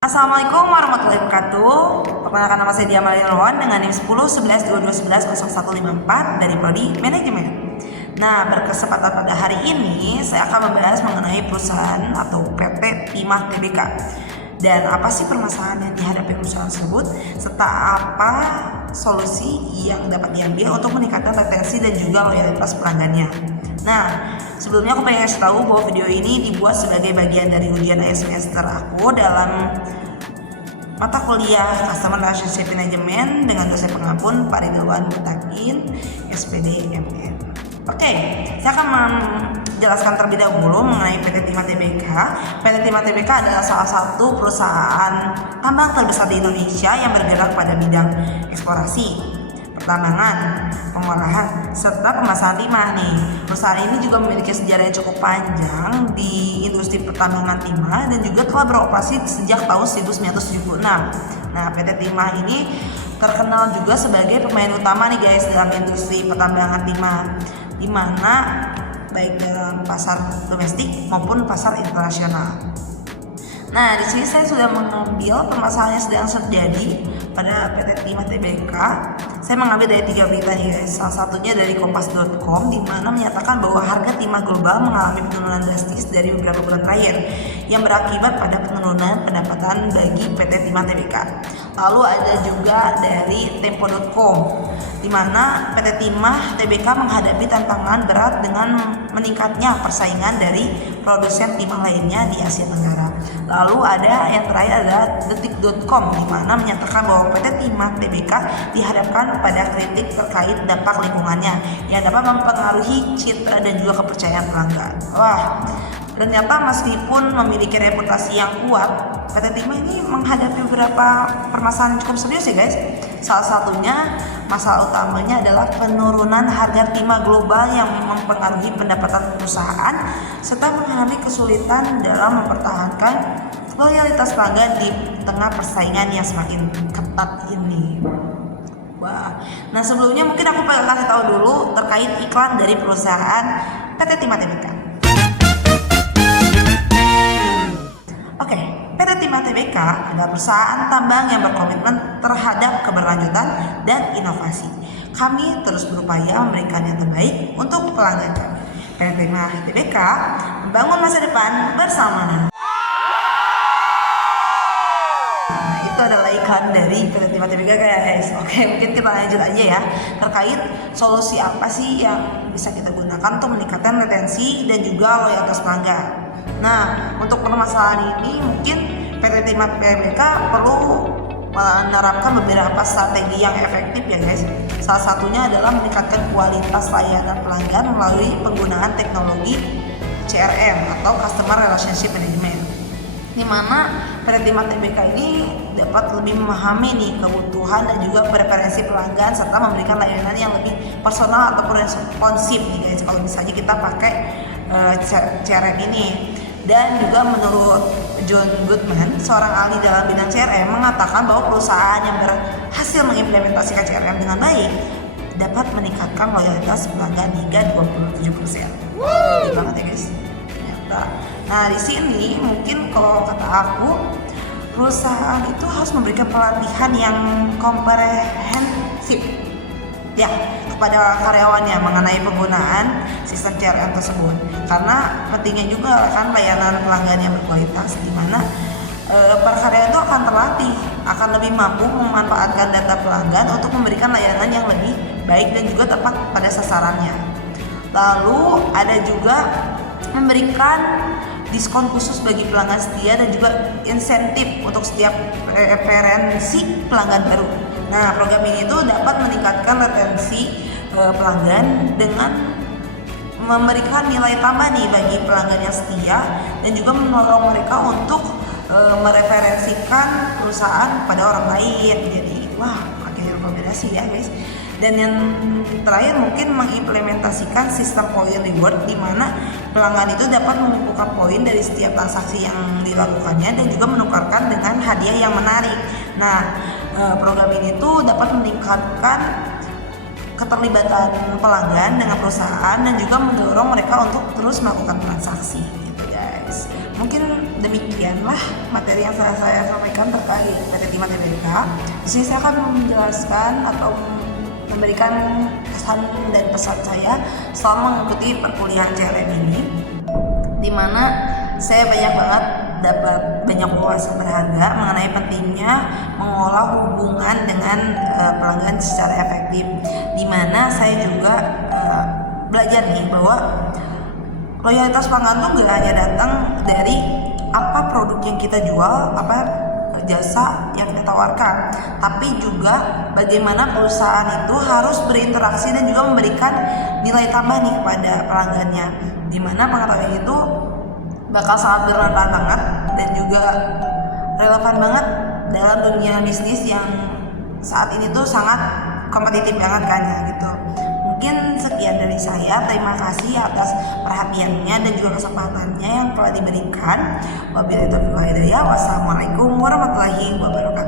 Assalamualaikum warahmatullahi wabarakatuh. Perkenalkan, nama saya Dia Malirwan dengan NIM 10 11 22 11 0154 dari Prodi Manajemen. Nah, berkesempatan pada hari ini saya akan membahas mengenai perusahaan atau PT Timah Tbk. Dan apa sih permasalahan yang dihadapi perusahaan tersebut, serta apa solusi yang dapat diambil untuk meningkatkan retensi dan juga loyalitas pelanggannya. Nah, sebelumnya aku pengen kasih tahu bahwa video ini dibuat sebagai bagian dari ujian akhir semester aku dalam mata kuliah Customer Relationship Management dengan dosen pengampun Pak Ridwan Mutakin, SPD MN. Oke, saya akan menjelaskan terlebih dahulu mengenai PT Timah Tbk. PT Timah Tbk adalah salah satu perusahaan tambang terbesar di Indonesia yang bergerak pada bidang eksplorasi, pertambangan, pengolahan, serta pemasaran timah nih. Perusahaan ini juga memiliki sejarah yang cukup panjang di industri pertambangan timah dan juga telah beroperasi sejak tahun 1976. Nah, PT Timah ini terkenal juga sebagai pemain utama nih guys dalam industri pertambangan timah, di mana baik dalam pasar domestik maupun pasar internasional. Nah, di sini saya sudah mengambil permasalahan yang sedang terjadi pada PT Timah Tbk. Saya mengambil dari 3 berita nih guys. Salah satunya dari kompas.com, di mana menyatakan bahwa harga timah global mengalami penurunan drastis dari beberapa bulan terakhir yang berakibat pada penurunan pendapatan bagi PT Timah Tbk. Lalu ada juga dari tempo.com, di mana PT Timah Tbk menghadapi tantangan berat dengan meningkatnya persaingan dari produsen timah lainnya di Asia Tenggara. Lalu ada yang terakhir adalah detik.com, di mana menyatakan bahwa PT Timah Tbk dihadapkan pada kritik terkait dampak lingkungannya yang dapat mempengaruhi citra dan juga kepercayaan pelanggan. Wah, ternyata meskipun memiliki reputasi yang kuat, PT Timah ini menghadapi beberapa permasalahan cukup serius ya guys. Salah satunya, masalah utamanya adalah penurunan harga timah global yang mempengaruhi pendapatan perusahaan serta mengalami kesulitan dalam mempertahankan loyalitas pelanggan di tengah persaingan yang semakin ketat ini. Wah, nah sebelumnya mungkin aku pengen kasih tahu dulu terkait iklan dari perusahaan PT Timah Tbk. Oke, PT Timah Tbk adalah perusahaan tambang yang berkomitmen terhadap keberlanjutan dan inovasi. Kami terus berupaya memberikan yang terbaik untuk pelanggan kami. PT Timah Tbk membangun masa depan bersama. Nah, itu adalah iklan dari PT Timah Tbk guys. Oke, mungkin kita lanjut aja ya, terkait solusi apa sih yang bisa kita gunakan untuk meningkatkan retensi dan juga loyalitas pelanggan. Nah, untuk permasalahan ini mungkin PT Timah Tbk perlu menerapkan beberapa strategi yang efektif ya guys. Salah satunya adalah meningkatkan kualitas layanan pelanggan melalui penggunaan teknologi CRM atau Customer Relationship Management, di mana PT Timah Tbk ini dapat lebih memahami nih kebutuhan dan juga preferensi pelanggan serta memberikan layanan yang lebih personal ataupun responsif nih guys kalau misalnya kita pakai CRM ini. Dan juga menurut John Goodman, seorang ahli dalam bidang CRM, mengatakan bahwa perusahaan yang berhasil mengimplementasikan CRM dengan baik dapat meningkatkan loyalitas pelanggan hingga 27%. Gede banget ya guys, ternyata. Nah, di sini mungkin kalau kata aku, perusahaan itu harus memberikan pelatihan yang komprehensif ya kepada karyawannya mengenai penggunaan sistem CRM tersebut, karena pentingnya juga kan layanan pelanggan yang berkualitas, di mana para karyawan itu akan terlatih, akan lebih mampu memanfaatkan data pelanggan untuk memberikan layanan yang lebih baik dan juga tepat pada sasarannya. Lalu ada juga memberikan diskon khusus bagi pelanggan setia dan juga insentif untuk setiap referensi pelanggan baru. Nah, program ini tuh dapat meningkatkan retensi pelanggan dengan memberikan nilai tambah nih bagi pelanggan yang setia dan juga mendorong mereka untuk mereferensikan perusahaan pada orang lain. Jadi, wah, makin rekomendasi ya guys. Dan yang terakhir mungkin mengimplementasikan sistem poin reward, di mana pelanggan itu dapat mengumpulkan poin dari setiap transaksi yang dilakukannya dan juga menukarkan dengan hadiah yang menarik. Nah, program ini tuh dapat meningkatkan keterlibatan pelanggan dengan perusahaan dan juga mendorong mereka untuk terus melakukan transaksi gitu guys. Mungkin demikianlah materi yang saya sampaikan terkait PT Timah Tbk. Di sini saya akan menjelaskan atau memberikan kesan dan pesan saya selama mengikuti perkuliahan CLM ini, di mana saya banyak banget dapat banyak wawasan berharga mengenai pentingnya mengolah hubungan dengan pelanggan secara efektif, di mana saya juga belajar nih bahwa loyalitas pelanggan tuh gak hanya datang dari apa produk yang kita jual, apa jasa yang kita tawarkan, tapi juga bagaimana perusahaan itu harus berinteraksi dan juga memberikan nilai tambah nih kepada pelanggannya, di mana pengetahuan itu bakal sangat bermanfaat banget dan juga relevan banget dalam dunia bisnis yang saat ini tuh sangat kompetitif banget kan ya gitu. Mungkin sekian dari saya. Terima kasih atas perhatiannya dan juga kesempatannya yang telah diberikan. Wabillahi taufiq wal hidayah. Wassalamualaikum warahmatullahi wabarakatuh.